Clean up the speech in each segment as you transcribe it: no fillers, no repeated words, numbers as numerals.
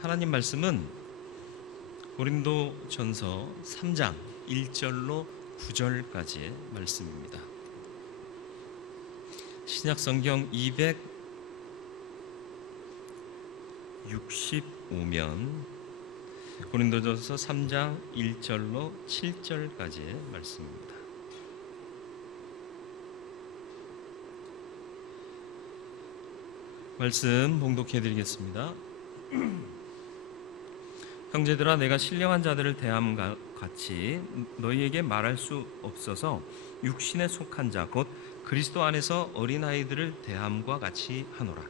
하나님 말씀은 고린도전서 3장 1절로 9절까지의 말씀입니다. 신약성경 265면 고린도전서 3장 1절로 7절까지의 말씀입니다. 말씀 봉독해 드리겠습니다. 형제들아, 내가 신령한 자들을 대함과 같이 너희에게 말할 수 없어서 육신에 속한 자 곧 그리스도 안에서 어린아이들을 대함과 같이 하노라.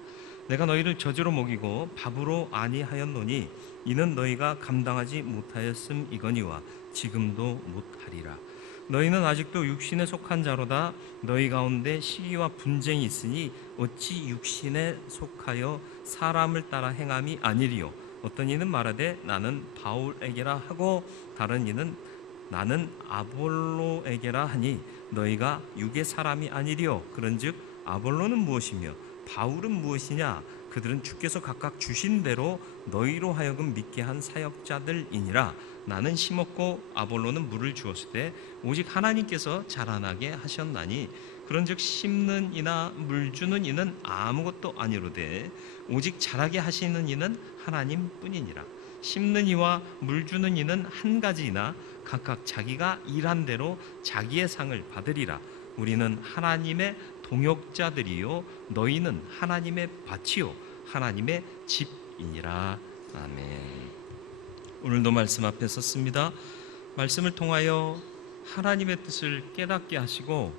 내가 너희를 저주로 먹이고 밥으로 아니하였노니 이는 너희가 감당하지 못하였음이거니와 지금도 못하리라. 너희는 아직도 육신에 속한 자로다. 너희 가운데 시기와 분쟁이 있으니 어찌 육신에 속하여 사람을 따라 행함이 아니리요. 어떤 이는 말하되 나는 바울에게라 하고 다른 이는 나는 아볼로에게라 하니 너희가 육의 사람이 아니리요. 그런즉 아볼로는 무엇이며 바울은 무엇이냐? 그들은 주께서 각각 주신 대로 너희로 하여금 믿게 한 사역자들이니라. 나는 심었고 아볼로는 물을 주었으되 오직 하나님께서 자라나게 하셨나니 그런즉 심는 이나 물 주는 이는 아무것도 아니로되 오직 자라게 하시는 이는 하나님뿐이니라. 심는 이와 물 주는 이는 한 가지이나 각각 자기가 일한 대로 자기의 상을 받으리라. 우리는 하나님의 동역자들이요 너희는 하나님의 밭이요 하나님의 집이니라. 아멘. 오늘도 말씀 앞에 섰습니다. 말씀을 통하여 하나님의 뜻을 깨닫게 하시고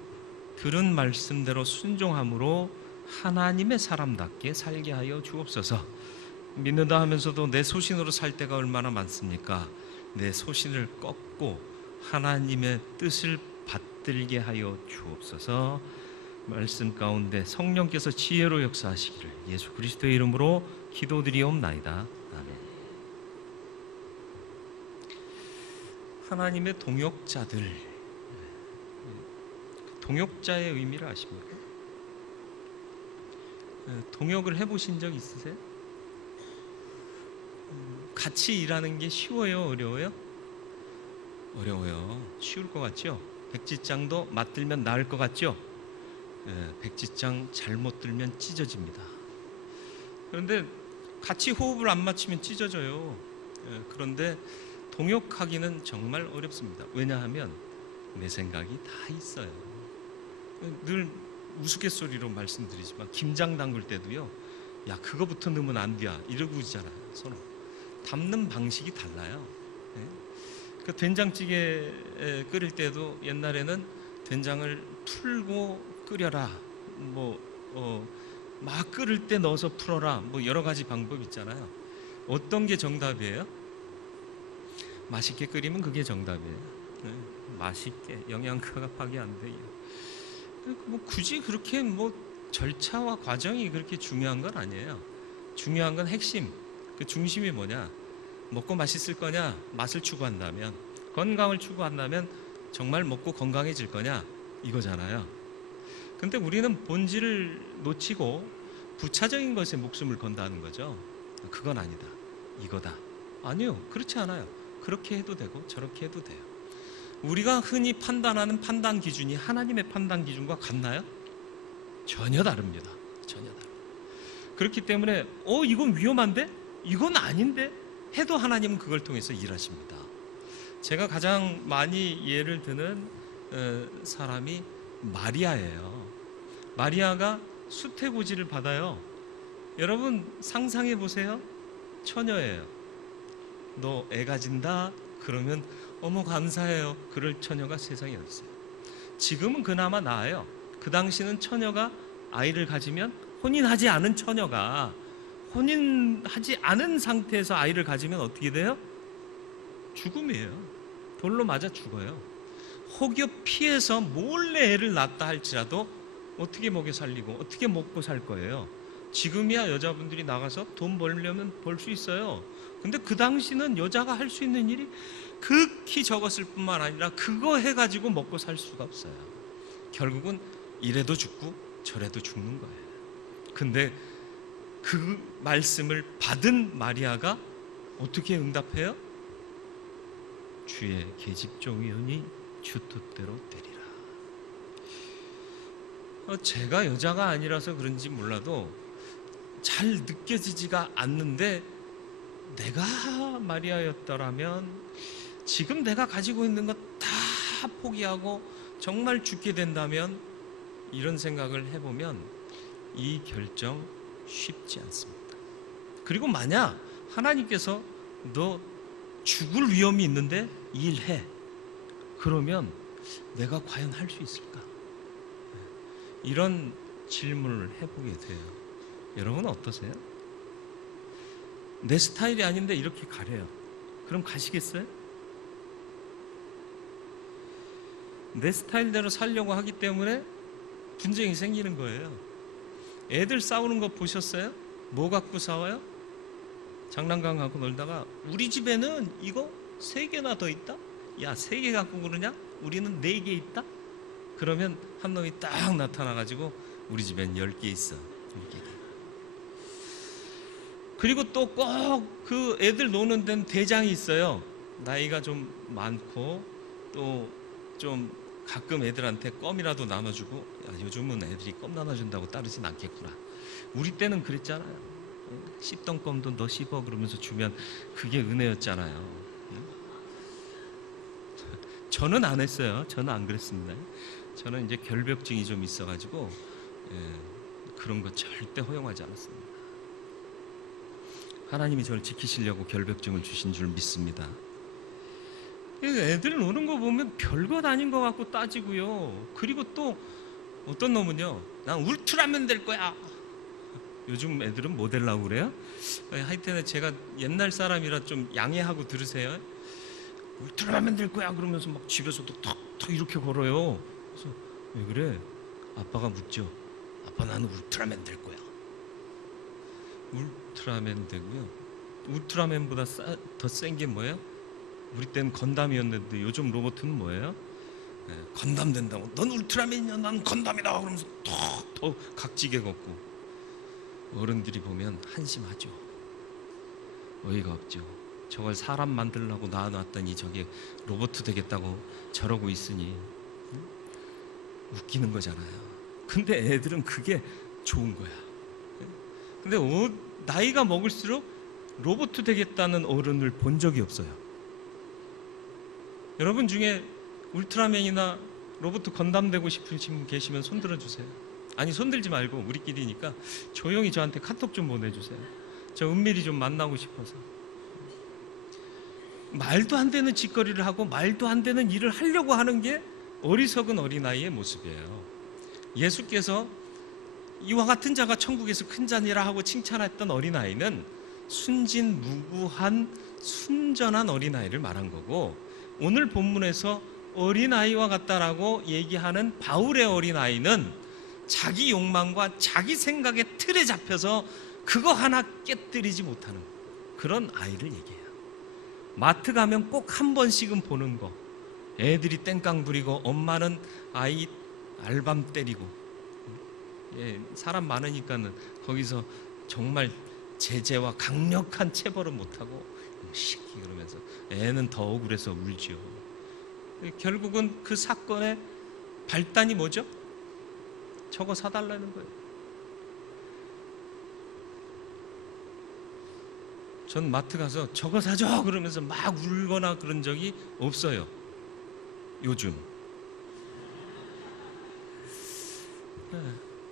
들은 말씀대로 순종함으로 하나님의 사람답게 살게 하여 주옵소서. 믿는다 하면서도 내 소신으로 살 때가 얼마나 많습니까? 내 소신을 꺾고 하나님의 뜻을 받들게 하여 주옵소서. 말씀 가운데 성령께서 지혜로 역사하시기를 예수 그리스도의 이름으로 기도드리옵나이다. 아멘. 하나님의 동역자들, 동역자의 의미를 아십니까? 동역을 해보신 적 있으세요? 같이 일하는 게 쉬워요? 어려워요? 어려워요. 쉬울 것 같죠? 백지장도 맞들면 나을 것 같죠? 백지장 잘못 들면 찢어집니다. 그런데 같이 호흡을 안 맞추면 찢어져요. 그런데 동역하기는 정말 어렵습니다. 왜냐하면 내 생각이 다 있어요. 늘 우스갯소리로 말씀드리지만 김장 담글 때도요, 야 그거부터 넣으면 안 돼 이러고 있잖아요. 서로 담는 방식이 달라요. 그 된장찌개 끓일 때도 옛날에는 된장을 풀고 끓여라, 막 끓을 때 넣어서 풀어라, 여러 가지 방법 있잖아요. 어떤 게 정답이에요? 맛있게 끓이면 그게 정답이에요. 맛있게, 영양가가 파괴 안 돼요. 굳이 그렇게 절차와 과정이 그렇게 중요한 건 아니에요. 중요한 건 핵심, 그 중심이 뭐냐? 먹고 맛있을 거냐? 맛을 추구한다면, 건강을 추구한다면 정말 먹고 건강해질 거냐? 이거잖아요. 근데 우리는 본질을 놓치고 부차적인 것에 목숨을 건다는 거죠. 그건 아니다, 이거다. 아니요, 그렇지 않아요. 그렇게 해도 되고 저렇게 해도 돼요. 우리가 흔히 판단하는 판단 기준이 하나님의 판단 기준과 같나요? 전혀 다릅니다. 전혀 다릅니다. 그렇기 때문에 이건 위험한데? 이건 아닌데? 해도 하나님은 그걸 통해서 일하십니다. 제가 가장 많이 예를 드는 사람이 마리아예요. 마리아가 수태고지를 받아요. 여러분 상상해 보세요. 처녀예요. 너 애 가진다? 그러면 어머 감사해요. 그럴 처녀가 세상에 어디 있어요? 지금은 그나마 나아요. 그 당시는 처녀가 아이를 가지면, 혼인하지 않은 처녀가 혼인하지 않은 상태에서 아이를 가지면 어떻게 돼요? 죽음이에요. 돌로 맞아 죽어요. 혹여 피해서 몰래 애를 낳았다 할지라도 어떻게 먹여 살리고 어떻게 먹고 살 거예요? 지금이야 여자분들이 나가서 돈 벌려면 벌 수 있어요. 근데 그 당시는 여자가 할 수 있는 일이 극히 적었을 뿐만 아니라 그거 해가지고 먹고 살 수가 없어요. 결국은 이래도 죽고 저래도 죽는 거예요. 근데 그 말씀을 받은 마리아가 어떻게 응답해요? 주의 계집종이오니 주 뜻대로 되리라. 제가 여자가 아니라서 그런지 몰라도 잘 느껴지지가 않는데, 내가 마리아였더라면 지금 내가 가지고 있는 것 다 포기하고 정말 죽게 된다면, 이런 생각을 해보면 이 결정 쉽지 않습니다. 그리고 만약 하나님께서 너 죽을 위험이 있는데 일해, 그러면 내가 과연 할 수 있을까? 이런 질문을 해보게 돼요. 여러분 어떠세요? 내 스타일이 아닌데 이렇게 가래요. 그럼 가시겠어요? 내 스타일대로 살려고 하기 때문에 분쟁이 생기는 거예요. 애들 싸우는 거 보셨어요? 뭐 갖고 싸워요? 장난감 갖고 놀다가 우리 집에는 이거 3개나 더 있다? 야, 3개 갖고 그러냐? 우리는 4개 있다? 그러면 한 놈이 딱 나타나가지고 우리 집엔 10개 있어. 이렇게. 그리고 또 꼭 그 애들 노는 데는 대장이 있어요. 나이가 좀 많고 또 좀 가끔 애들한테 껌이라도 나눠주고, 야, 요즘은 애들이 껌 나눠준다고 따르진 않겠구나. 우리 때는 그랬잖아요. 씹던 껌도 너 씹어 그러면서 주면 그게 은혜였잖아요. 저는 안 했어요. 저는 안 그랬습니다. 저는 이제 결벽증이 좀 있어가지고 그런 거 절대 허용하지 않았습니다. 하나님이 저를 지키시려고 결벽증을 주신 줄 믿습니다. 애들 노는 거 보면 별것 아닌 것 같고 따지고요. 그리고 또 어떤 놈은요, 난 울트라맨 될 거야. 요즘 애들은 뭐 되려고 그래요? 하여튼 제가 옛날 사람이라 좀 양해하고 들으세요. 울트라맨 될 거야 그러면서 막 집에서도 턱턱 이렇게 걸어요. 그래서 왜 그래? 아빠가 묻죠. 아빠, 나는 울트라맨 될 거야. 울트라맨 되고요. 울트라맨보다 더 센 게 뭐예요? 우리 때는 건담이었는데 요즘 로봇은 뭐예요? 건담 된다고. 넌 울트라맨이냐? 난 건담이다. 그러면서 더 각지게 걷고. 어른들이 보면 한심하죠. 어이가 없죠. 저걸 사람 만들려고 낳아놨더니 저게 로봇 되겠다고 저러고 있으니 웃기는 거잖아요. 근데 애들은 그게 좋은 거야. 근데 나이가 먹을수록 로봇 되겠다는 어른을 본 적이 없어요. 여러분 중에 울트라맨이나 로봇 건담 되고 싶으신 분 계시면 손 들어주세요. 아니, 손 들지 말고 우리끼리니까 조용히 저한테 카톡 좀 보내주세요. 저 은밀히 좀 만나고 싶어서. 말도 안 되는 짓거리를 하고 말도 안 되는 일을 하려고 하는 게 어리석은 어린아이의 모습이에요. 예수께서 이와 같은 자가 천국에서 큰 자니라 하고 칭찬했던 어린아이는 순진무구한 순전한 어린아이를 말한 거고, 오늘 본문에서 어린아이와 같다라고 얘기하는 바울의 어린아이는 자기 욕망과 자기 생각의 틀에 잡혀서 그거 하나 깨뜨리지 못하는 그런 아이를 얘기해요. 마트 가면 꼭 한 번씩은 보는 거. 애들이 땡깡 부리고 엄마는 아이 알밤 때리고. 사람 많으니까는 거기서 정말 제재와 강력한 체벌은 못하고 시키 그러면서 애는 더 억울해서 울지요. 결국은 그 사건의 발단이 뭐죠? 저거 사달라는 거예요. 전 마트 가서 저거 사줘 그러면서 막 울거나 그런 적이 없어요. 요즘.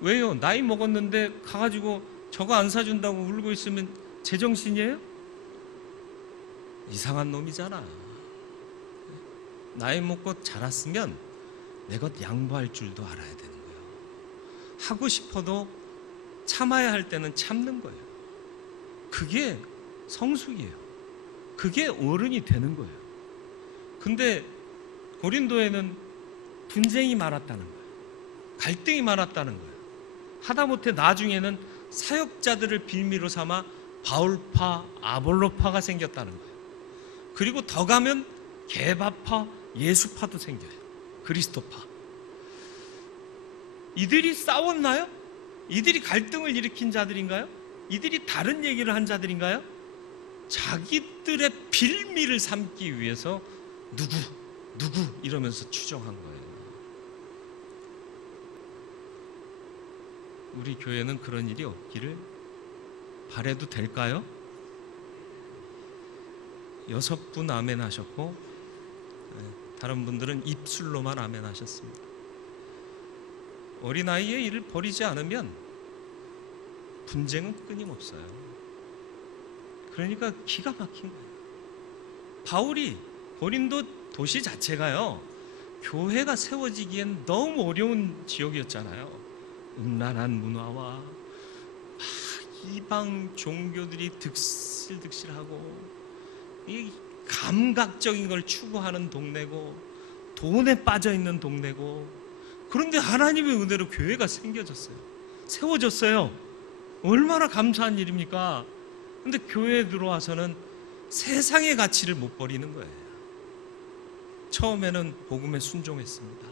왜요? 나이 먹었는데 가가지고 저거 안 사준다고 울고 있으면 제정신이에요? 이상한 놈이잖아. 나이 먹고 자랐으면 내 것 양보할 줄도 알아야 되는 거예요. 하고 싶어도 참아야 할 때는 참는 거예요. 그게 성숙이에요. 그게 어른이 되는 거예요. 근데 고린도에는 분쟁이 많았다는 거예요. 갈등이 많았다는 거예요. 하다못해 나중에는 사역자들을 빌미로 삼아 바울파, 아볼로파가 생겼다는 거예요. 그리고 더 가면 게바파, 예수파도 생겨요. 그리스도파. 이들이 싸웠나요? 이들이 갈등을 일으킨 자들인가요? 이들이 다른 얘기를 한 자들인가요? 자기들의 빌미를 삼기 위해서 누구 이러면서 추정한 거예요. 우리 교회는 그런 일이 없기를 바라도 될까요? 6분 아멘 하셨고 다른 분들은 입술로만 아멘 하셨습니다. 어린아이의 일을 버리지 않으면 분쟁은 끊임없어요. 그러니까 기가 막힌 거예요. 바울이 고린도 도시 자체가요, 교회가 세워지기엔 너무 어려운 지역이었잖아요. 음란한 문화와 이방 종교들이 득실득실하고 이 감각적인 걸 추구하는 동네고 돈에 빠져있는 동네고, 그런데 하나님의 은혜로 교회가 세워졌어요. 얼마나 감사한 일입니까? 근데 교회에 들어와서는 세상의 가치를 못 버리는 거예요. 처음에는 복음에 순종했습니다.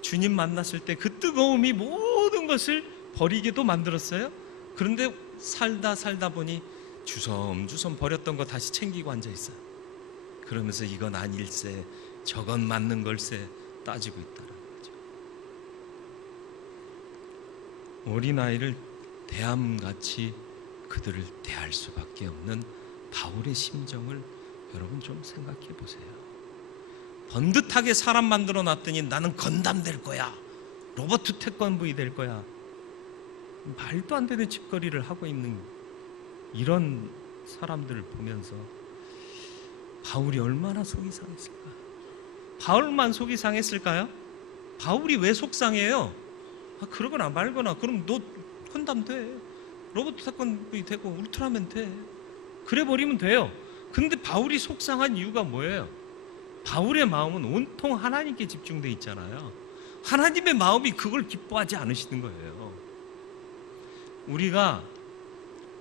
주님 만났을 때 그 뜨거움이 모든 것을 버리게도 만들었어요. 그런데 살다 보니 주섬주섬 버렸던 거 다시 챙기고 앉아있어요. 그러면서 이건 아닐세, 저건 맞는 걸세 따지고 있다는 거죠. 어린아이를 대함같이 그들을 대할 수밖에 없는 바울의 심정을 여러분 좀 생각해 보세요. 번듯하게 사람 만들어 놨더니 나는 건담 될 거야, 로버트 태권브이 될 거야, 말도 안 되는 짓거리를 하고 있는 이런 사람들을 보면서 바울이 얼마나 속이 상했을까? 바울만 속이 상했을까요? 바울이 왜 속상해요? 그러거나 말거나, 그럼 너 건담 돼, 로버트 태권브이 되고 울트라맨 돼, 그래 버리면 돼요. 근데 바울이 속상한 이유가 뭐예요? 바울의 마음은 온통 하나님께 집중돼 있잖아요. 하나님의 마음이 그걸 기뻐하지 않으시는 거예요. 우리가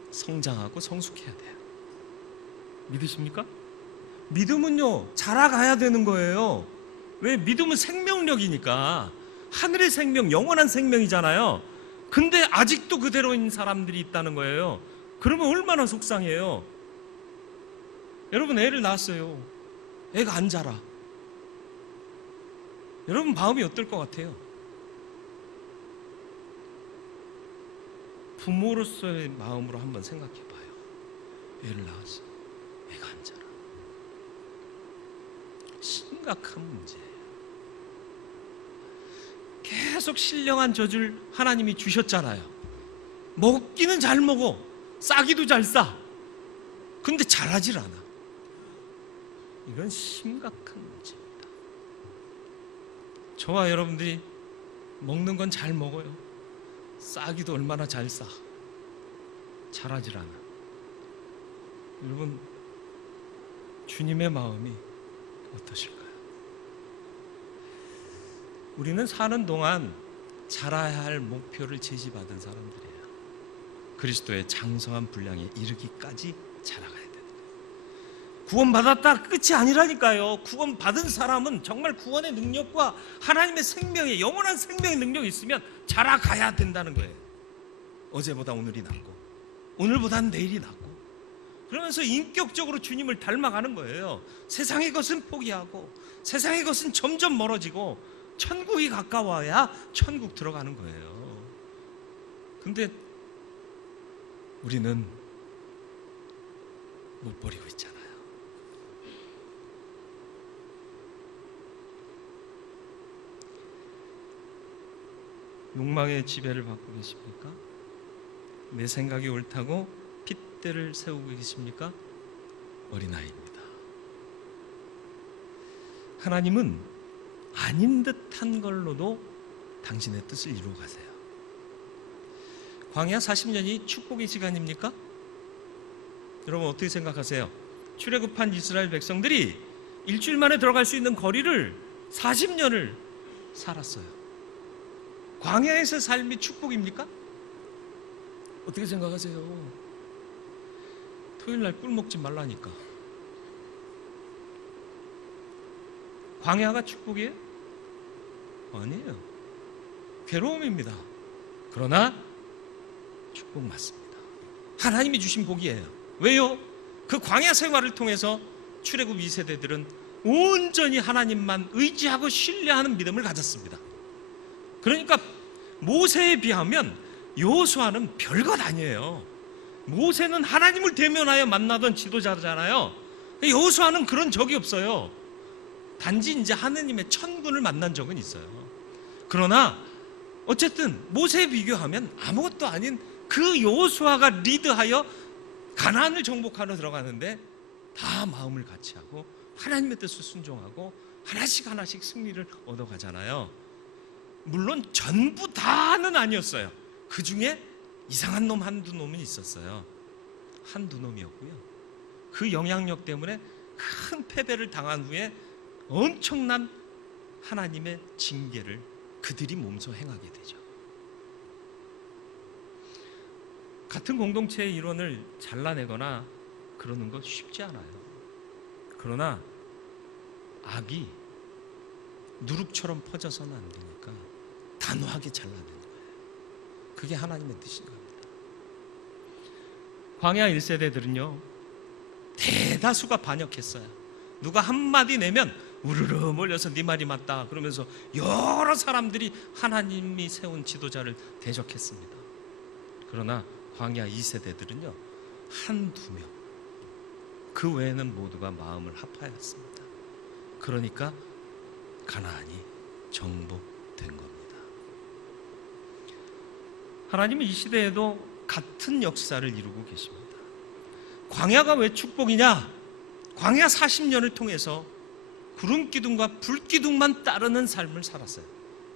성장하고 성숙해야 돼요. 믿으십니까? 믿음은요, 자라가야 되는 거예요. 왜? 믿음은 생명력이니까. 하늘의 생명, 영원한 생명이잖아요. 근데 아직도 그대로인 사람들이 있다는 거예요. 그러면 얼마나 속상해요. 여러분, 애를 낳았어요. 애가 안 자라. 여러분 마음이 어떨 것 같아요? 부모로서의 마음으로 한번 생각해 봐요. 애를 낳았어, 애가 안 자라. 심각한 문제예요. 계속 신령한 젖을 하나님이 주셨잖아요. 먹기는 잘 먹어, 싸기도 잘 싸. 근데 자라질 않아. 이건 심각한 문제입니다. 저와 여러분들이 먹는 건 잘 먹어요. 싸기도 얼마나 잘 싸. 자라질 않아. 여러분, 주님의 마음이 어떠실까요? 우리는 사는 동안 자라야 할 목표를 제시받은 사람들이에요. 그리스도의 장성한 분량에 이르기까지 자라가야 돼요. 구원받았다 끝이 아니라니까요. 구원받은 사람은 정말 구원의 능력과 하나님의 생명의, 영원한 생명의 능력이 있으면 자라가야 된다는 거예요. 어제보다 오늘이 낫고 오늘보다는 내일이 낫고, 그러면서 인격적으로 주님을 닮아가는 거예요. 세상의 것은 포기하고 세상의 것은 점점 멀어지고 천국이 가까워야 천국 들어가는 거예요. 근데 우리는 못 버리고 있잖아요. 욕망의 지배를 받고 계십니까? 내 생각이 옳다고 핏대를 세우고 계십니까? 어린아이입니다. 하나님은 아닌 듯한 걸로도 당신의 뜻을 이루어 가세요. 광야 40년이 축복의 시간입니까? 여러분 어떻게 생각하세요? 출애굽한 이스라엘 백성들이 일주일 만에 들어갈 수 있는 거리를 40년을 살았어요. 광야에서 삶이 축복입니까? 어떻게 생각하세요? 토요일 날 꿀 먹지 말라니까. 광야가 축복이에요? 아니에요. 괴로움입니다. 그러나 축복 맞습니다. 하나님이 주신 복이에요. 왜요? 그 광야 생활을 통해서 출애굽 2세대들은 온전히 하나님만 의지하고 신뢰하는 믿음을 가졌습니다. 그러니까 모세에 비하면 여호수아는 별것 아니에요. 모세는 하나님을 대면하여 만나던 지도자잖아요. 여호수아는 그런 적이 없어요. 단지 이제 하느님의 천군을 만난 적은 있어요. 그러나 어쨌든 모세에 비교하면 아무것도 아닌 그 여호수아가 리드하여 가나안을 정복하러 들어가는데 다 마음을 같이 하고 하나님의 뜻을 순종하고 하나씩 하나씩 승리를 얻어가잖아요. 물론 전부 다는 아니었어요. 그 중에 이상한 놈 한두 놈은 있었어요. 한두 놈이었고요. 그 영향력 때문에 큰 패배를 당한 후에 엄청난 하나님의 징계를 그들이 몸소 행하게 되죠. 같은 공동체의 일원을 잘라내거나 그러는 거 쉽지 않아요. 그러나 악이 누룩처럼 퍼져서는 안 되니까 단호하게 잘라내는 거예요. 그게 하나님의 뜻인 겁니다. 광야 1세대들은요 대다수가 반역했어요. 누가 한마디 내면 우르르 몰려서 네 말이 맞다 그러면서 여러 사람들이 하나님이 세운 지도자를 대적했습니다. 그러나 광야 2세대들은요 한두 명, 그 외에는 모두가 마음을 합하였습니다. 그러니까 가나안이 정복된 겁니다. 하나님은 이 시대에도 같은 역사를 이루고 계십니다. 광야가 왜 축복이냐? 광야 40년을 통해서 구름기둥과 불기둥만 따르는 삶을 살았어요.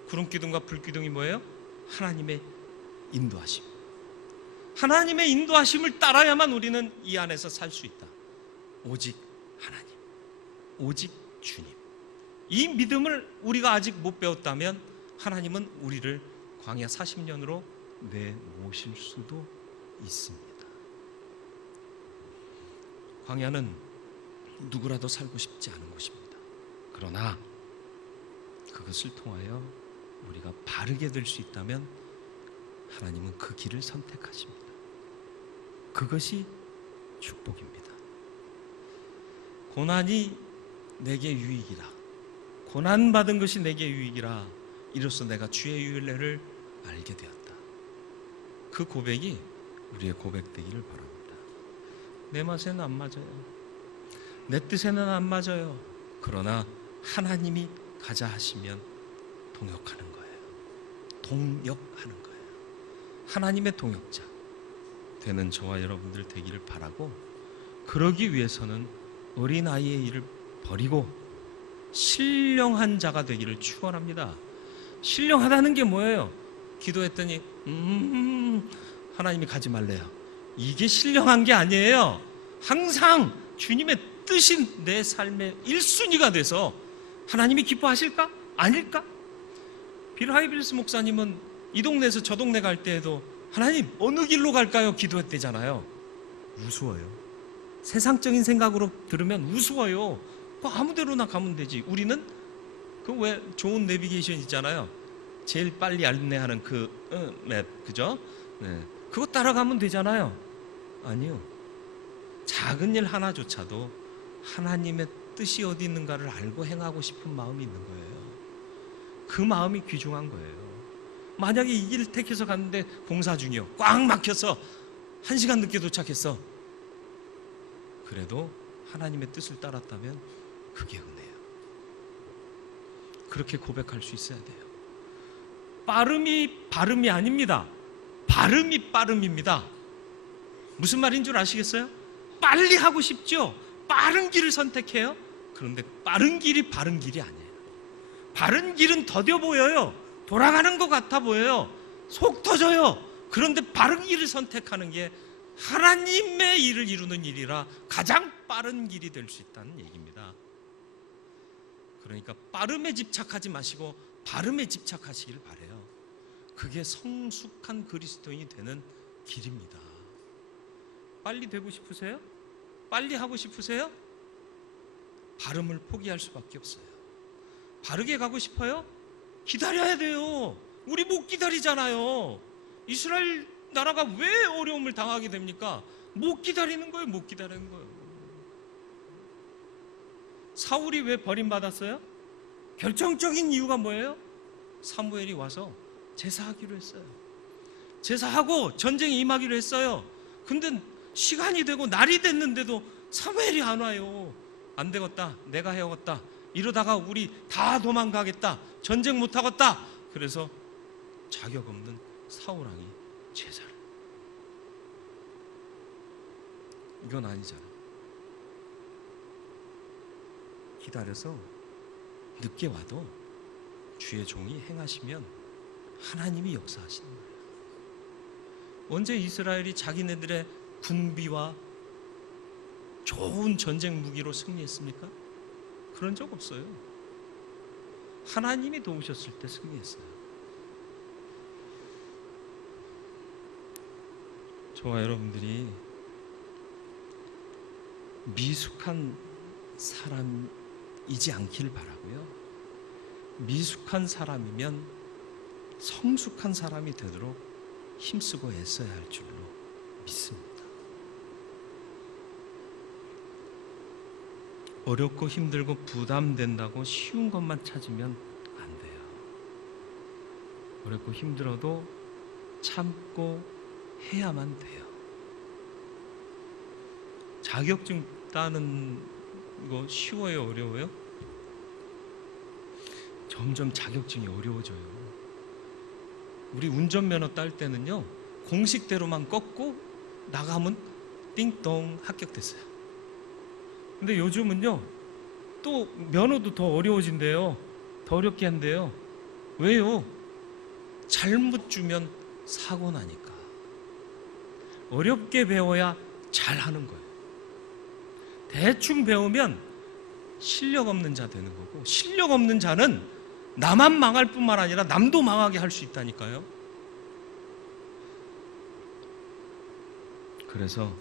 구름기둥과 불기둥이 뭐예요? 하나님의 인도하심. 하나님의 인도하심을 따라야만 우리는 이 안에서 살 수 있다. 오직 하나님, 오직 주님. 이 믿음을 우리가 아직 못 배웠다면 하나님은 우리를 광야 40년으로 내모실 수도 있습니다. 광야는 누구라도 살고 싶지 않은 곳입니다. 그러나 그것을 통하여 우리가 바르게 될 수 있다면 하나님은 그 길을 선택하십니다. 그것이 축복입니다. 고난이 내게 유익이라, 고난받은 것이 내게 유익이라, 이로써 내가 주의 윤례를 알게 되었다. 그 고백이 우리의 고백되기를 바랍니다. 내 맛에는 안 맞아요. 내 뜻에는 안 맞아요. 그러나 하나님이 가자 하시면 동역하는 거예요. 동역하는 거예요. 하나님의 동역자 되는 저와 여러분들 되기를 바라고, 그러기 위해서는 어린아이의 일을 버리고 신령한 자가 되기를 축원합니다. 신령하다는 게 뭐예요? 기도했더니 하나님이 가지 말래요. 이게 신령한 게 아니에요. 항상 주님의 뜻이 내 삶의 1순위가 돼서 하나님이 기뻐하실까? 아닐까? 빌 하이빌스 목사님은 이 동네에서 저 동네 갈 때에도 하나님 어느 길로 갈까요? 기도했대잖아요. 우스워요. 세상적인 생각으로 들으면 우스워요. 아무 데로나 가면 되지. 우리는 그 왜 좋은 내비게이션 있잖아요. 제일 빨리 안내하는 그 맵, 그죠? 네. 그거 따라가면 되잖아요. 아니요. 작은 일 하나조차도 하나님의 뜻이 어디 있는가를 알고 행하고 싶은 마음이 있는 거예요. 그 마음이 귀중한 거예요. 만약에 이 길을 택해서 갔는데 공사 중이요. 꽉 막혀서 1시간 늦게 도착했어. 그래도 하나님의 뜻을 따랐다면 그게 은혜예요. 그렇게 고백할 수 있어야 돼요. 빠름이 발음이 아닙니다. 발음이 빠름입니다. 무슨 말인 줄 아시겠어요? 빨리 하고 싶죠? 빠른 길을 선택해요? 그런데 빠른 길이 바른 길이 아니에요. 바른 길은 더뎌 보여요. 돌아가는 것 같아 보여요. 속 터져요. 그런데 바른 길을 선택하는 게 하나님의 일을 이루는 일이라 가장 빠른 길이 될 수 있다는 얘기입니다. 그러니까 빠름에 집착하지 마시고 발음에 집착하시길 바라요. 그게 성숙한 그리스도인이 되는 길입니다. 빨리 되고 싶으세요? 빨리 하고 싶으세요? 발음을 포기할 수밖에 없어요. 바르게 가고 싶어요? 기다려야 돼요. 우리 못 기다리잖아요. 이스라엘 나라가 왜 어려움을 당하게 됩니까? 못 기다리는 거예요. 못 기다리는 거예요. 사울이 왜 버림받았어요? 결정적인 이유가 뭐예요? 사무엘이 와서 제사하기로 했어요. 제사하고 전쟁에 임하기로 했어요. 근데 시간이 되고 날이 됐는데도 사무엘이 안 와요. 안 되겠다, 내가 해야겠다, 이러다가 우리 다 도망가겠다, 전쟁 못하겠다. 그래서 자격 없는 사울왕이 제사를. 이건 아니잖아. 기다려서 늦게 와도 주의 종이 행하시면 하나님이 역사하시는 거예요. 언제 이스라엘이 자기네들의 군비와 좋은 전쟁 무기로 승리했습니까? 그런 적 없어요. 하나님이 도우셨을 때 승리했어요. 저와 여러분들이 미숙한 사람이지 않길 바라고요. 미숙한 사람이면 성숙한 사람이 되도록 힘쓰고 애써야 할 줄로 믿습니다. 어렵고 힘들고 부담된다고 쉬운 것만 찾으면 안 돼요. 어렵고 힘들어도 참고 해야만 돼요. 자격증 따는 거 쉬워요, 어려워요? 점점 자격증이 어려워져요. 우리 운전면허 딸 때는요, 공식대로만 꺾고 나가면 띵동 합격됐어요. 근데 요즘은요, 또 면허도 더 어려워진대요. 더 어렵게 한대요. 왜요? 잘못 주면 사고 나니까. 어렵게 배워야 잘하는 거예요. 대충 배우면 실력 없는 자 되는 거고, 실력 없는 자는 나만 망할 뿐만 아니라 남도 망하게 할 수 있다니까요. 그래서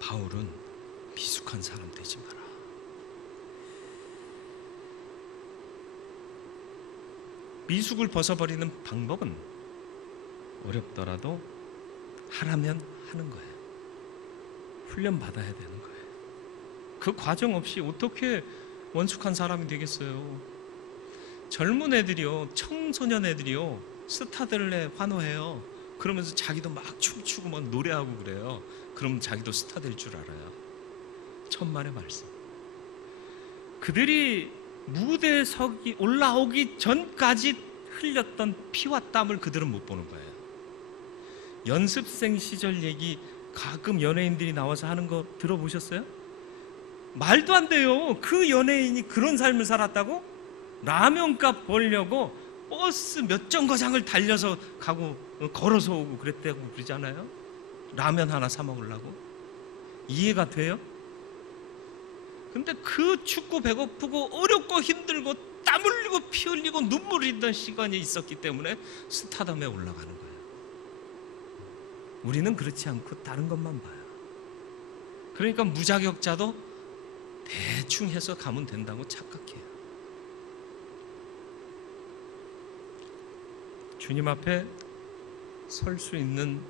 바울은 미숙한 사람 되지 마라. 미숙을 벗어버리는 방법은 어렵더라도 하라면 하는 거예요. 훈련 받아야 되는 거예요. 그 과정 없이 어떻게 원숙한 사람이 되겠어요? 젊은 애들이요, 청소년 애들이요, 스타들에 환호해요. 그러면서 자기도 막 춤추고 막 노래하고 그래요. 그럼 자기도 스타 될 줄 알아요. 천만의 말씀. 그들이 무대에 올라오기 전까지 흘렸던 피와 땀을 그들은 못 보는 거예요. 연습생 시절 얘기 가끔 연예인들이 나와서 하는 거 들어보셨어요? 말도 안 돼요. 그 연예인이 그런 삶을 살았다고? 라면값 벌려고 버스 몇 정거장을 달려서 가고 걸어서 오고 그랬다고 그러잖아요. 라면 하나 사 먹으려고. 이해가 돼요? 근데 그 춥고 배고프고 어렵고 힘들고 땀 흘리고 피 흘리고 눈물 흘리던 시간이 있었기 때문에 스타덤에 올라가는 거예요. 우리는 그렇지 않고 다른 것만 봐요. 그러니까 무자격자도 대충 해서 가면 된다고 착각해요. 주님 앞에 설 수 있는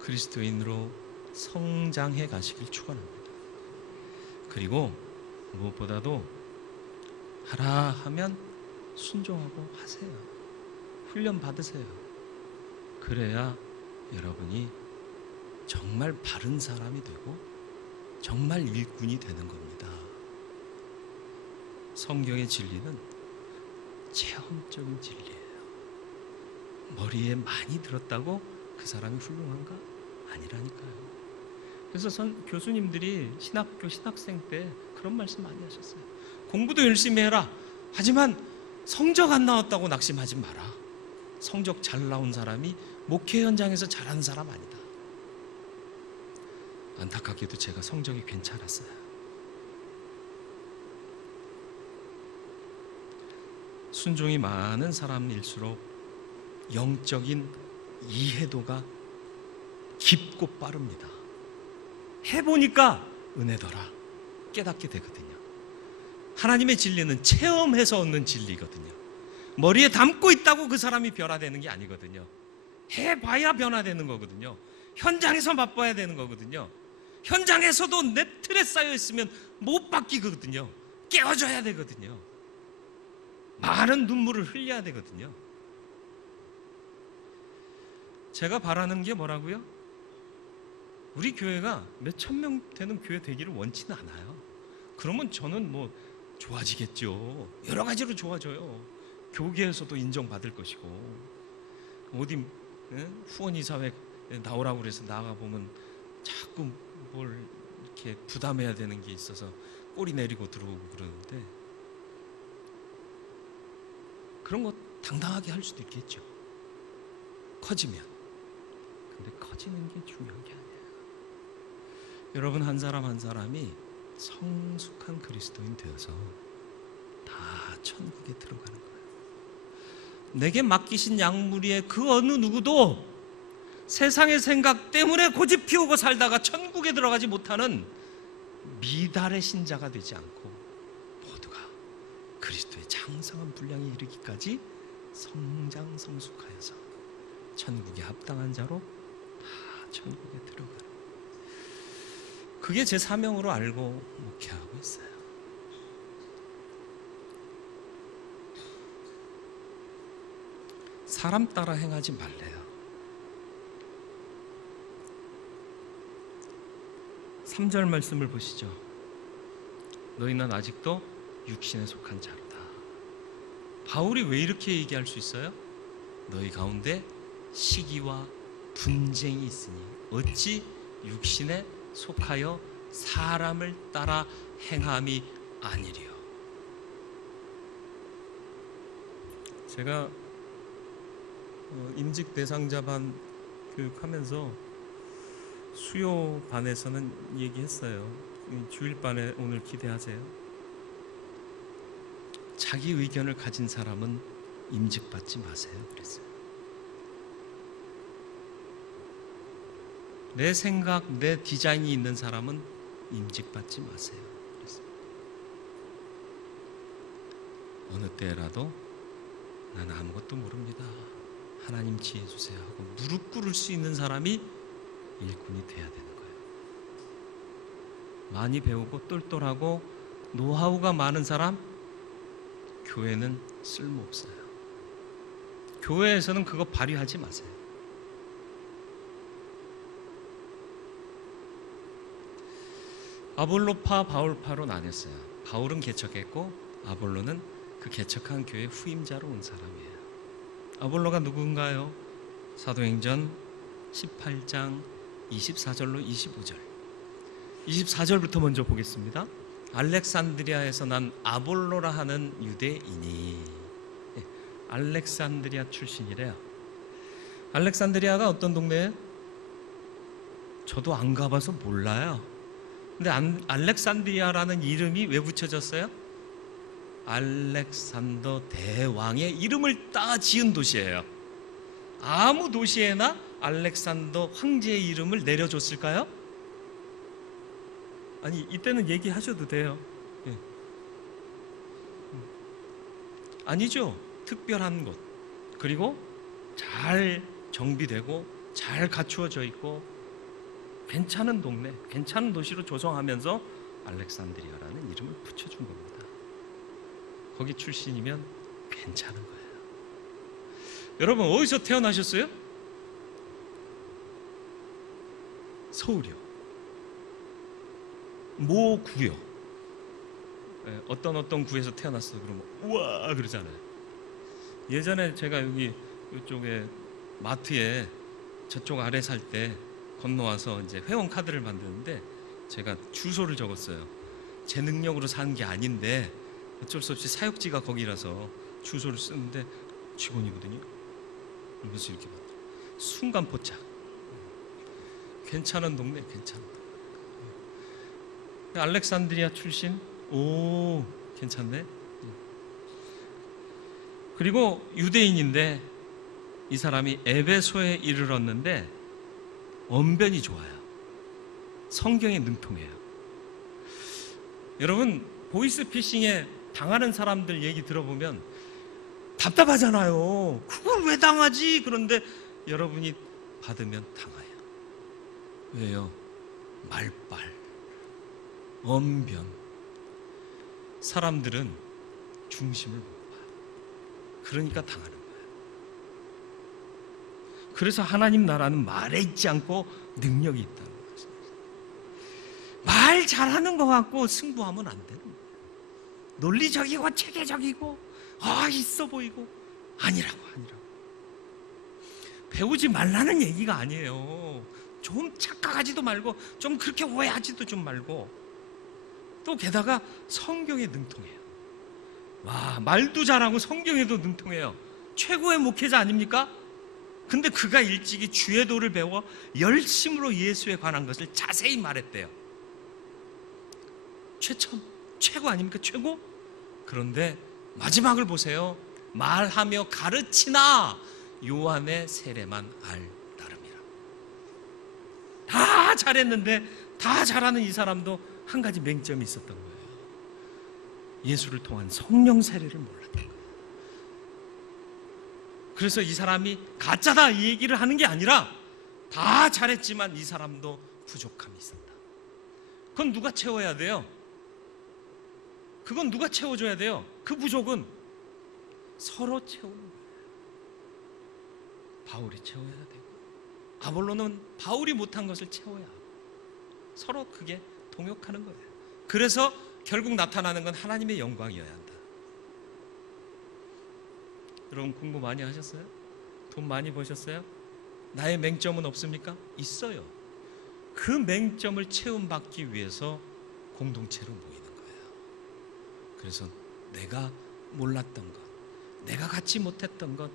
그리스도인으로 성장해 가시길 축원합니다. 그리고 무엇보다도 하라 하면 순종하고 하세요. 훈련 받으세요. 그래야 여러분이 정말 바른 사람이 되고 정말 일꾼이 되는 겁니다. 성경의 진리는 체험적인 진리예요. 머리에 많이 들었다고 그 사람이 훌륭한가? 아니라니까요. 그래서 교수님들이 신학교 신학생 때 그런 말씀 많이 하셨어요. 공부도 열심히 해라. 하지만 성적 안 나왔다고 낙심하지 마라. 성적 잘 나온 사람이 목회 현장에서 잘하는 사람 아니다. 안타깝게도 제가 성적이 괜찮았어요. 순종이 많은 사람일수록 영적인 이해도가 깊고 빠릅니다. 해보니까 은혜더라 깨닫게 되거든요. 하나님의 진리는 체험해서 얻는 진리거든요. 머리에 담고 있다고 그 사람이 변화되는 게 아니거든요. 해봐야 변화되는 거거든요. 현장에서 맛봐야 되는 거거든요. 현장에서도 내 틀에 쌓여 있으면 못 바뀌거든요. 깨워줘야 되거든요. 많은 눈물을 흘려야 되거든요. 제가 바라는 게 뭐라고요? 우리 교회가 몇천 명 되는 교회 되기를 원치는 않아요. 그러면 저는 뭐 좋아지겠죠. 여러 가지로 좋아져요. 교계에서도 인정받을 것이고, 어디 후원이사회 나오라고 그래서 나가보면 자꾸 뭘 이렇게 부담해야 되는 게 있어서 꼬리 내리고 들어오고 그러는데, 그런 거 당당하게 할 수도 있겠죠. 커지면. 근데 커지는 게 중요한 게 아니에요. 여러분, 한 사람 한 사람이 성숙한 그리스도인 되어서 다 천국에 들어가는 거예요. 내게 맡기신 양무리의 그 어느 누구도 세상의 생각 때문에 고집 피우고 살다가 천국에 들어가지 못하는 미달의 신자가 되지 않고, 모두가 그리스도의 장성한 분량에 이르기까지 성장 성숙하여서 천국에 합당한 자로 다 천국에 들어가는, 그게 제 사명으로 알고 목회하고 있어요. 사람 따라 행하지 말래요. 3절 말씀을 보시죠. 너희는 아직도 육신에 속한 자로다. 바울이 왜 이렇게 얘기할 수 있어요? 너희 가운데 시기와 분쟁이 있으니 어찌 육신에 속하여 사람을 따라 행함이 아니리요. 제가 임직 대상자반 교육하면서 수요반에서는 얘기했어요. 주일반에 오늘 기대하세요. 자기 의견을 가진 사람은 임직받지 마세요. 그랬어요. 내 생각, 내 디자인이 있는 사람은 임직받지 마세요. 그랬어요. 어느 때라도 난 아무것도 모릅니다, 하나님 지혜 주세요 하고 무릎 꿇을 수 있는 사람이 일꾼이 돼야 되는 거예요. 많이 배우고 똘똘하고 노하우가 많은 사람, 교회는 쓸모없어요. 교회에서는 그거 발휘하지 마세요. 아볼로파, 바울파로 나뉘었어요. 바울은 개척했고 아볼로는 그 개척한 교회 후임자로 온 사람이에요. 아볼로가 누군가요? 사도행전 18장 24절로 25절. 24절부터 먼저 보겠습니다. 알렉산드리아에서 난 아볼로라 하는 유대인이, 알렉산드리아 출신이래요. 알렉산드리아가 어떤 동네예요? 저도 안 가봐서 몰라요. 근데 알렉산드리아라는 이름이 왜 붙여졌어요? 알렉산더 대왕의 이름을 따 지은 도시예요. 아무 도시에나 알렉산더 황제의 이름을 내려줬을까요? 아니, 이때는 얘기하셔도 돼요. 예. 아니죠. 특별한 곳, 그리고 잘 정비되고 잘 갖추어져 있고 괜찮은 동네, 괜찮은 도시로 조성하면서 알렉산드리아라는 이름을 붙여준 겁니다. 거기 출신이면 괜찮은 거예요. 여러분, 어디서 태어나셨어요? 서울이요. 모 구요. 어떤 구에서 태어났어 그러면 우와 그러잖아요. 예전에 제가 여기 이쪽에 마트에 저쪽 아래 살 때 건너와서 이제 회원 카드를 만드는데 제가 주소를 적었어요. 제 능력으로 산 게 아닌데 어쩔 수 없이 사역지가 거기라서 주소를 쓰는데 직원이거든요. 그래서 이렇게 봤죠. 순간 포착. 괜찮은 동네, 괜찮은 동네. 알렉산드리아 출신? 오, 괜찮네. 그리고 유대인인데 이 사람이 에베소에 이르렀는데 언변이 좋아요. 성경에 능통해요. 여러분, 보이스피싱에 당하는 사람들 얘기 들어보면 답답하잖아요. 그걸 왜 당하지? 그런데 여러분이 받으면 당해요. 왜요? 말빨, 언변, 사람들은 중심을 못 봐. 그러니까 당하는 거예요. 그래서 하나님 나라는 말에 있지 않고 능력이 있다는 거예요. 말 잘하는 것 같고 승부하면 안 되는 거예요. 논리적이고 체계적이고 있어 보이고 아니라고. 배우지 말라는 얘기가 아니에요. 좀 착각하지도 말고 좀 그렇게 오해하지도 좀 말고, 또 게다가 성경에 능통해요. 와, 말도 잘하고 성경에도 능통해요. 최고의 목회자 아닙니까? 근데 그가 일찍이 주의 도를 배워 열심으로 예수에 관한 것을 자세히 말했대요. 최고 아닙니까? 최고? 그런데 마지막을 보세요. 말하며 가르치나 요한의 세례만 알 따름이라. 다 잘했는데, 다 잘하는 이 사람도 한 가지 맹점이 있었던 거예요. 예수를 통한 성령 세례를 몰랐던 거예요. 그래서 이 사람이 가짜다 이 얘기를 하는 게 아니라, 다 잘했지만 이 사람도 부족함이 있었다. 그건 누가 채워야 돼요? 그건 누가 채워줘야 돼요? 그 부족은 서로 채우는 거예요. 바울이 채워야 되고, 아볼로는 바울이 못한 것을 채워야 하고, 서로 그게 동역하는 거예요. 그래서 결국 나타나는 건 하나님의 영광이어야 한다. 여러분, 공부 많이 하셨어요? 돈 많이 버셨어요? 나의 맹점은 없습니까? 있어요. 그 맹점을 채움받기 위해서 공동체로 모이는 거예요. 그래서 내가 몰랐던 것, 내가 갖지 못했던 것,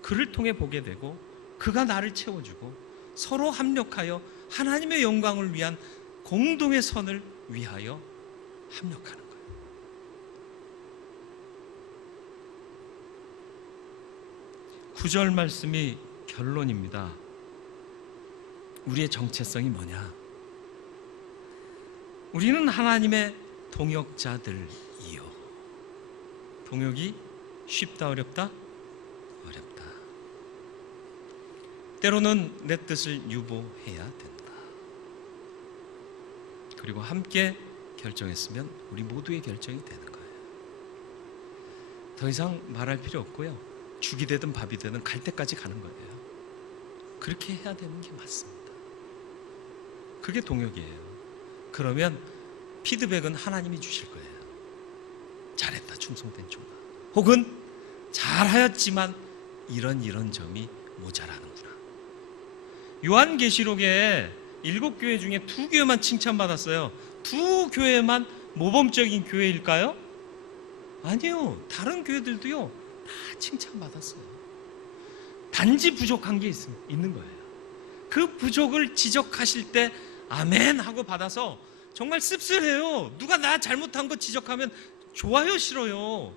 그를 통해 보게 되고, 그가 나를 채워주고, 서로 합력하여 하나님의 영광을 위한 공동의 선을 위하여 합력하는 거예요. 구절 말씀이 결론입니다. 우리의 정체성이 뭐냐? 우리는 하나님의 동역자들이요. 동역이 쉽다 어렵다? 어렵다. 때로는 내 뜻을 유보해야 된다. 그리고 함께 결정했으면 우리 모두의 결정이 되는 거예요. 더 이상 말할 필요 없고요. 죽이 되든 밥이 되든 갈 때까지 가는 거예요. 그렇게 해야 되는 게 맞습니다. 그게 동역이에요. 그러면 피드백은 하나님이 주실 거예요. 잘했다, 충성된 종아. 혹은 잘하였지만 이런 점이 모자라는구나. 요한계시록에 7교회 중에 2교회만 칭찬받았어요. 2교회만 모범적인 교회일까요? 아니요. 다른 교회들도요, 다 칭찬받았어요. 단지 부족한 게 있는 거예요. 그 부족을 지적하실 때 아멘 하고 받아서 정말 씁쓸해요. 누가 나 잘못한 거 지적하면 좋아요, 싫어요?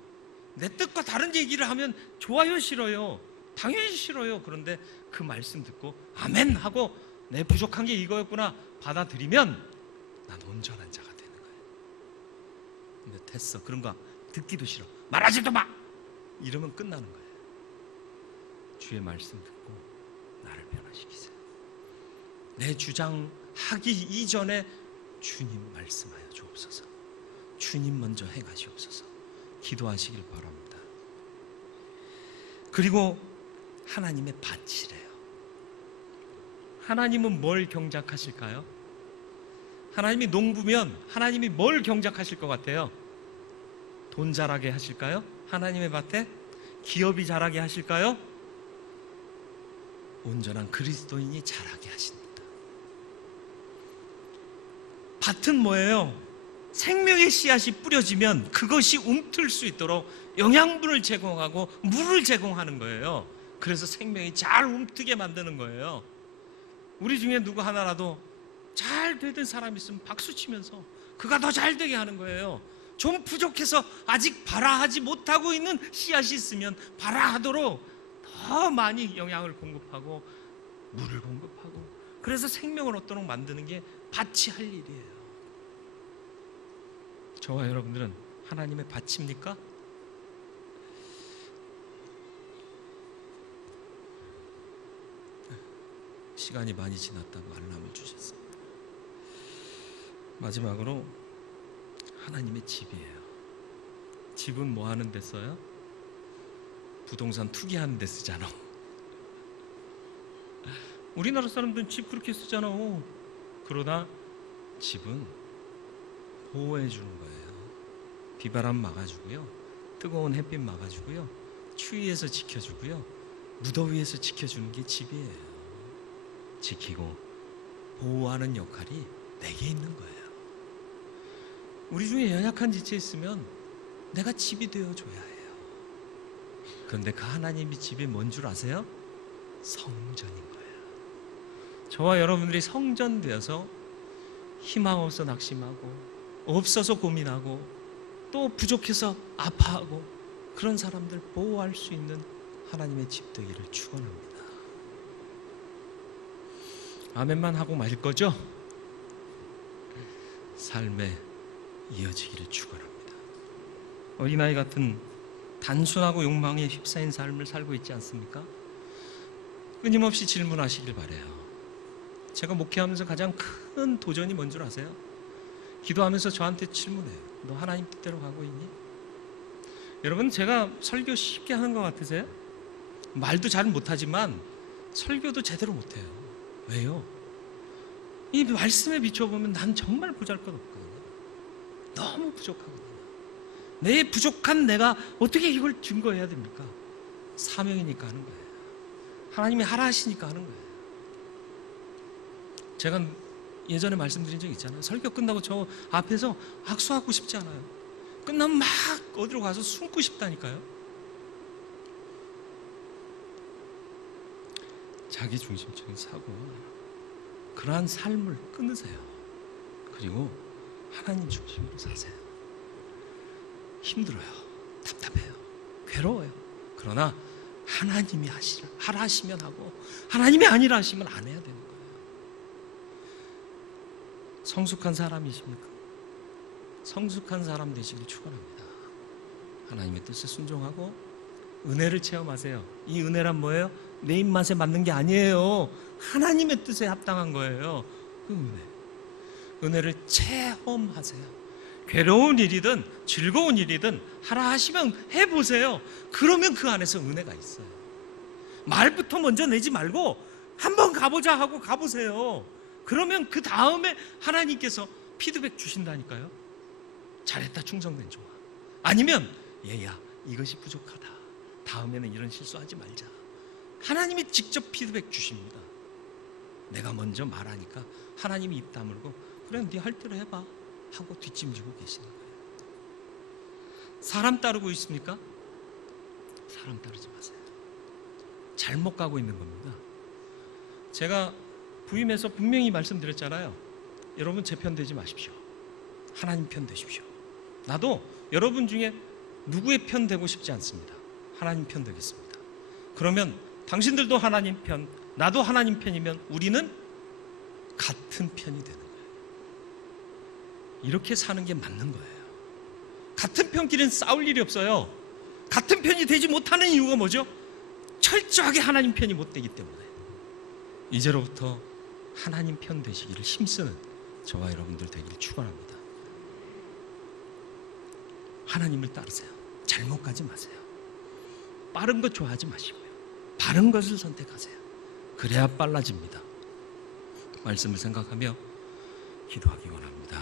내 뜻과 다른 얘기를 하면 좋아요, 싫어요? 당연히 싫어요. 그런데 그 말씀 듣고 아멘 하고 내 부족한 게 이거였구나 받아들이면 난 온전한 자가 되는 거예요. 근데 됐어, 그런 거 듣기도 싫어, 말하지도 마, 이러면 끝나는 거예요. 주의 말씀 듣고 나를 변화시키세요. 내 주장하기 이전에 주님 말씀하여 주옵소서. 주님 먼저 행하시옵소서. 기도하시길 바랍니다. 그리고 하나님의 밭이래요. 하나님은 뭘 경작하실까요? 하나님이 농부면 하나님이 뭘 경작하실 것 같아요? 돈 자라게 하실까요? 하나님의 밭에 기업이 자라게 하실까요? 온전한 그리스도인이 자라게 하십니다. 밭은 뭐예요? 생명의 씨앗이 뿌려지면 그것이 움틀 수 있도록 영양분을 제공하고 물을 제공하는 거예요. 그래서 생명이 잘 움트게 만드는 거예요. 우리 중에 누구 하나라도 잘 되던 사람 있으면 박수 치면서 그가 더 잘 되게 하는 거예요. 좀 부족해서 아직 발화하지 못하고 있는 씨앗이 있으면 발화하도록 더 많이 영양을 공급하고 물을 공급하고, 그래서 생명을 얻도록 만드는 게 밭이 할 일이에요. 저와 여러분들은 하나님의 밭입니까? 시간이 많이 지났다고 알람을 주셨습니다. 마지막으로 하나님의 집이에요. 집은 뭐 하는 데 써요? 부동산 투기하는 데 쓰잖아. 우리나라 사람들은 집 그렇게 쓰잖아. 그러나 집은 보호해 주는 거예요. 비바람 막아주고요, 뜨거운 햇빛 막아주고요, 추위에서 지켜주고요, 무더위에서 지켜주는 게 집이에요. 지키고 보호하는 역할이 내게 있는 거예요. 우리 중에 연약한 지체 있으면 내가 집이 되어줘야 해요. 그런데 그 하나님의 집이 뭔 줄 아세요? 성전인 거예요. 저와 여러분들이 성전 되어서 희망 없어 낙심하고, 없어서 고민하고, 또 부족해서 아파하고, 그런 사람들 보호할 수 있는 하나님의 집 되기를 축원합니다. 아멘만 하고 말 거죠? 삶에 이어지기를 축원합니다. 어린아이 같은 단순하고 욕망에 휩싸인 삶을 살고 있지 않습니까? 끊임없이 질문하시길 바라요. 제가 목회하면서 가장 큰 도전이 뭔 줄 아세요? 기도하면서 저한테 질문해요. 너 하나님 뜻대로 가고 있니? 여러분, 제가 설교 쉽게 하는 것 같으세요? 말도 잘 못하지만 설교도 제대로 못해요. 왜요? 이 말씀에 비춰보면 난 정말 보잘것없거든요. 너무 부족하거든요. 내 부족한 내가 어떻게 이걸 증거해야 됩니까? 사명이니까 하는 거예요. 하나님이 하라 하시니까 하는 거예요. 제가 예전에 말씀드린 적 있잖아요. 설교 끝나고 저 앞에서 악수하고 싶지 않아요. 끝나면 막 어디로 가서 숨고 싶다니까요. 자기 중심적인 사고, 그러한 삶을 끊으세요. 그리고 하나님 중심으로 사세요. 힘들어요. 답답해요. 괴로워요. 그러나 하나님이 하라 하시면 하고, 하나님이 아니라 하시면 안 해야 되는 거예요. 성숙한 사람이십니까? 성숙한 사람 되시길 축원합니다. 하나님의 뜻에 순종하고 은혜를 체험하세요. 이 은혜란 뭐예요? 내 입맛에 맞는 게 아니에요. 하나님의 뜻에 합당한 거예요. 그 은혜를 체험하세요. 괴로운 일이든 즐거운 일이든 하라 하시면 해보세요. 그러면 그 안에서 은혜가 있어요. 말부터 먼저 내지 말고 한번 가보자 하고 가보세요. 그러면 그 다음에 하나님께서 피드백 주신다니까요. 잘했다, 충성된 좋아. 아니면 얘야, 이것이 부족하다, 다음에는 이런 실수하지 말자. 하나님이 직접 피드백 주십니다. 내가 먼저 말하니까 하나님이 입 다물고 그래, 네 할 대로 해봐 하고 뒷짐지고 계시는 거예요. 사람 따르고 있습니까? 사람 따르지 마세요. 잘못 가고 있는 겁니다. 제가 부임해서 분명히 말씀드렸잖아요. 여러분 제 편 되지 마십시오. 하나님 편 되십시오. 나도 여러분 중에 누구의 편 되고 싶지 않습니다. 하나님 편 되겠습니다. 그러면 당신들도 하나님 편, 나도 하나님 편이면 우리는 같은 편이 되는 거예요. 이렇게 사는 게 맞는 거예요. 같은 편끼리는 싸울 일이 없어요. 같은 편이 되지 못하는 이유가 뭐죠? 철저하게 하나님 편이 못 되기 때문에. 이제로부터 하나님 편 되시기를 힘쓰는 저와 여러분들 되기를 축원합니다. 하나님을 따르세요. 잘못 가지 마세요. 빠른 것 좋아하지 마시고요. 바른 것을 선택하세요. 그래야 빨라집니다. 말씀을 생각하며 기도하기 원합니다.